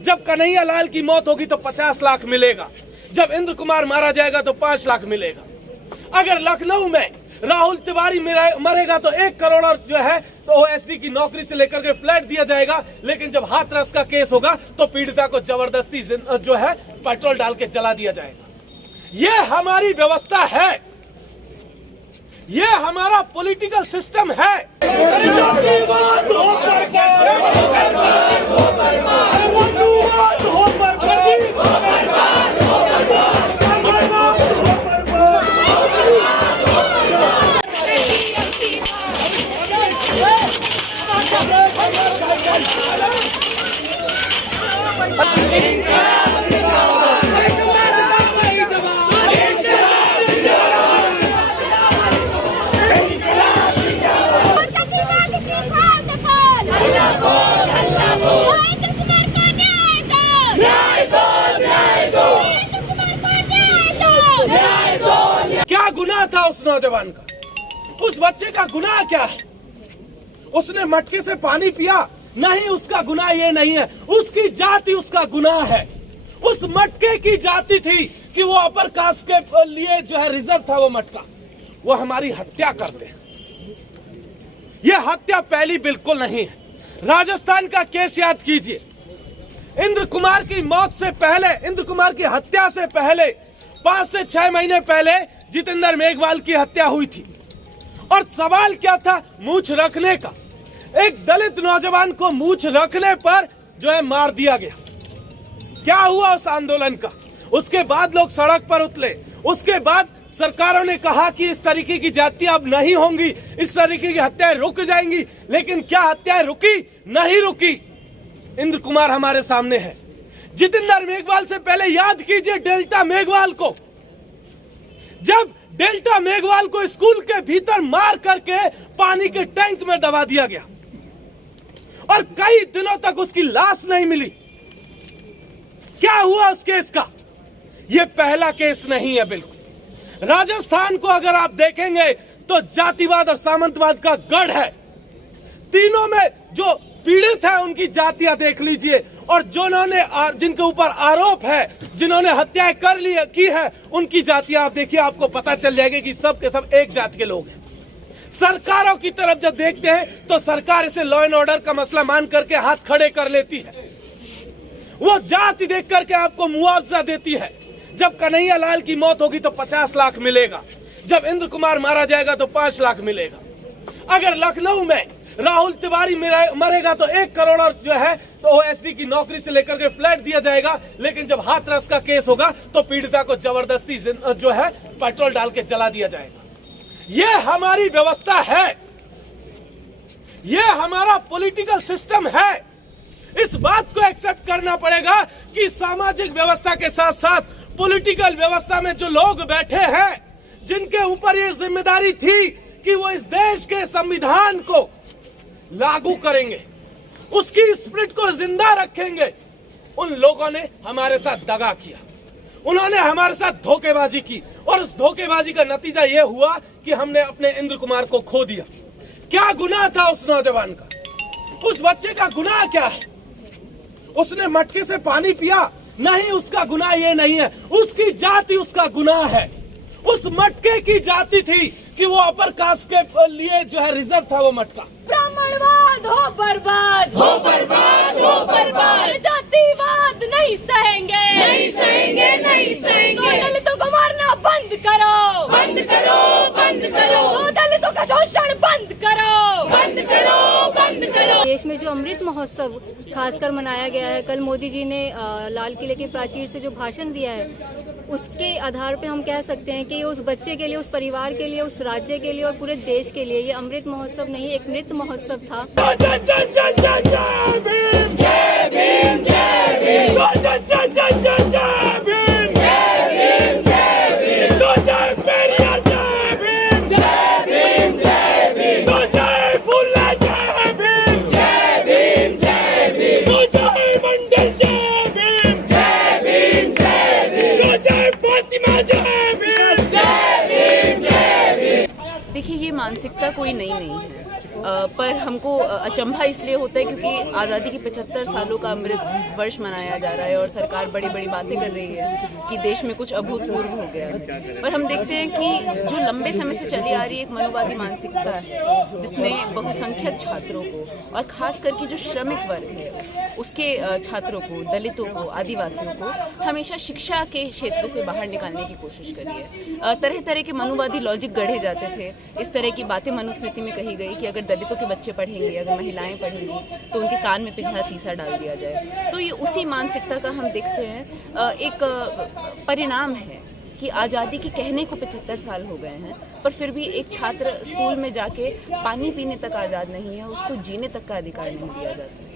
जब कन्हैया लाल की मौत होगी तो 50 लाख मिलेगा, जब इंद्र कुमार मारा जाएगा तो 5 लाख मिलेगा। अगर लखनऊ में राहुल तिवारी मरेगा तो 1 करोड़ और जो है ओएसडी की नौकरी से लेकर के फ्लैट दिया जाएगा। लेकिन जब हाथरस का केस होगा तो पीड़िता को जबरदस्ती जो है पेट्रोल डाल के जला दिया जाएगा। ये हमारी व्यवस्था है, ये हमारा पॉलिटिकल सिस्टम है। जातिवाद हो बर्बाद, हो बर्बाद, मनुवाद हो बर्बाद, हो बर्बाद, हो बर्बाद, मनुवाद हो बर्बाद। क्या गुनाह था उस नौजवान का? उस बच्चे का गुनाह क्या है? उसने मटके से पानी पिया? नहीं, उसका गुनाह ये नहीं है, उसकी जाति उसका गुनाह है। उस मटके की जाति थी कि वो अपर कास्ट के लिए जो है रिजर्व था वो मटका। वो हमारी हत्या करते हैं। ये हत्या पहली बिल्कुल नहीं है। राजस्थान का केस याद कीजिए। इंद्र कुमार की मौत से पहले, इंद्र कुमार की हत्या से पहले 5 से 6 महीने पहले जितेंद्र मेघवाल की हत्या हुई थी। और सवाल क्या था? मूंछ रखने का। एक दलित नौजवान को मूंछ रखने पर जो है मार दिया गया। क्या हुआ उस आंदोलन का? उसके बाद लोग सड़क पर उतरे। उसके बाद सरकारों ने कहा कि इस तरीके की जातियां अब नहीं होंगी, इस तरीके की हत्याएं रुक जाएंगी। लेकिन क्या हत्याएं रुकी? नहीं रुकी। इंद्र कुमार हमारे सामने है। जितेंद्र मेघवाल से पहले याद कीजिए डेल्टा मेघवाल को। जब डेल्टा मेघवाल को स्कूल के भीतर मार करके पानी के टैंक में दबा दिया गया और कई दिनों तक उसकी लाश नहीं मिली। क्या हुआ उस केस का? यह पहला केस नहीं है बिल्कुल। राजस्थान को अगर आप देखेंगे तो जातिवाद और सामंतवाद का गढ़ है। तीनों में जो पीड़ित है उनकी जातियां देख लीजिए, और जिनके ऊपर आरोप है, जिन्होंने हत्याएं की है, उनकी जातियां आप देखिए, आपको पता चल जाएगा कि सब के सब एक जाति के लोग हैं। सरकारों की तरफ जब देखते हैं तो सरकार इसे लॉ एंड ऑर्डर का मसला मान करके हाथ खड़े कर लेती है। वो जाति देख करके आपको मुआवजा देती है। जब कन्हैया लाल की मौत होगी तो 50 लाख मिलेगा, जब इंद्र कुमार मारा जाएगा तो 5 लाख मिलेगा। अगर लखनऊ में राहुल तिवारी मरेगा तो 1 करोड़ और जो है ओएसडी की नौकरी से लेकर के फ्लैट दिया जाएगा। लेकिन जब हाथरस का केस होगा तो पीड़िता को जबरदस्ती जो है पेट्रोल डाल के जला दिया जाएगा। ये हमारी व्यवस्था है, ये हमारा पॉलिटिकल सिस्टम है। इस बात को एक्सेप्ट करना पड़ेगा कि सामाजिक व्यवस्था के साथ साथ पॉलिटिकल व्यवस्था में जो लोग बैठे हैं, जिनके ऊपर ये जिम्मेदारी थी कि वो इस देश के संविधान को लागू करेंगे, उसकी स्पिरिट को जिंदा रखेंगे, उन लोगों ने हमारे साथ दगा किया, उन्होंने हमारे साथ धोखेबाजी की। और उस धोखेबाजी का नतीजा यह हुआ कि हमने अपने इंद्र कुमार को खो दिया। क्या गुनाह था उस नौजवान का? उस बच्चे का गुनाह क्या है? उसने मटके से पानी पिया? नहीं, उसका गुनाह ये नहीं है, उसकी जाति उसका गुनाह है। उस मटके की जाति थी कि वो अपर कास्ट के लिए जो है रिजर्व था वो मटका। ब्राह्मणवाद हो बर्बाद, हो बर्बाद, हो बर्बाद। जातिवाद नहीं सहेंगे, नहीं सहेंगे, नहीं सहेंगे। दलितों को मारना बंद करो, बंद करो, बंद करो। दलितों का शोषण बंद करो, बंद करो, बंद करो। देश में जो अमृत महोत्सव खासकर मनाया गया है, कल मोदी जी ने लाल किले की प्राचीर से जो भाषण दिया है, उसके आधार पे हम कह सकते हैं कि उस बच्चे के लिए, उस परिवार के लिए, उस राज्य के लिए और पूरे देश के लिए ये अमृत महोत्सव नहीं, एक नृत्य महोत्सव था। जय जय जय जय जय भीम, जय भीम, जय भीम, जय जय जय जय जय भीम, जय भीम, जय भीम, जय पेरियार, जय भीम, जय भीम, जय भीम, जय फुल्ला, जय भीम, जय भीम, जय भीम, जय मंडल, जय भीम, जय भीम, जय भीम, जय फातिमा, जय भीम, जय भीम, जय भीम। देखिए, ये मानसिकता कोई नई नहीं है। पर हमको अचंभा इसलिए होता है क्योंकि आज़ादी की 75 सालों का अमृत वर्ष मनाया जा रहा है और सरकार बड़ी बड़ी बातें कर रही है कि देश में कुछ अभूतपूर्व हो गया है। पर हम देखते हैं कि जो लंबे समय से चली आ रही एक मनोवादी मानसिकता है जिसने बहुसंख्यक छात्रों को और खास करके जो श्रमिक वर्ग है उसके छात्रों को, दलितों को, आदिवासियों को हमेशा शिक्षा के क्षेत्र से बाहर निकालने की कोशिश करी है। तरह तरह के मनोवादी लॉजिक गढ़े जाते थे, इस तरह की बातें मनुस्मृति में कही गई कि अगर दलितों के बच्चे पढ़ेंगे, अगर महिलाएं पढ़ेंगी तो उनके कान में पिघला शीशा डाल दिया जाए। तो ये उसी मानसिकता का हम देखते हैं एक परिणाम है कि आज़ादी के कहने को 75 साल हो गए हैं पर फिर भी एक छात्र स्कूल में जाके पानी पीने तक आज़ाद नहीं है, उसको जीने तक का अधिकार नहीं दिया जाता।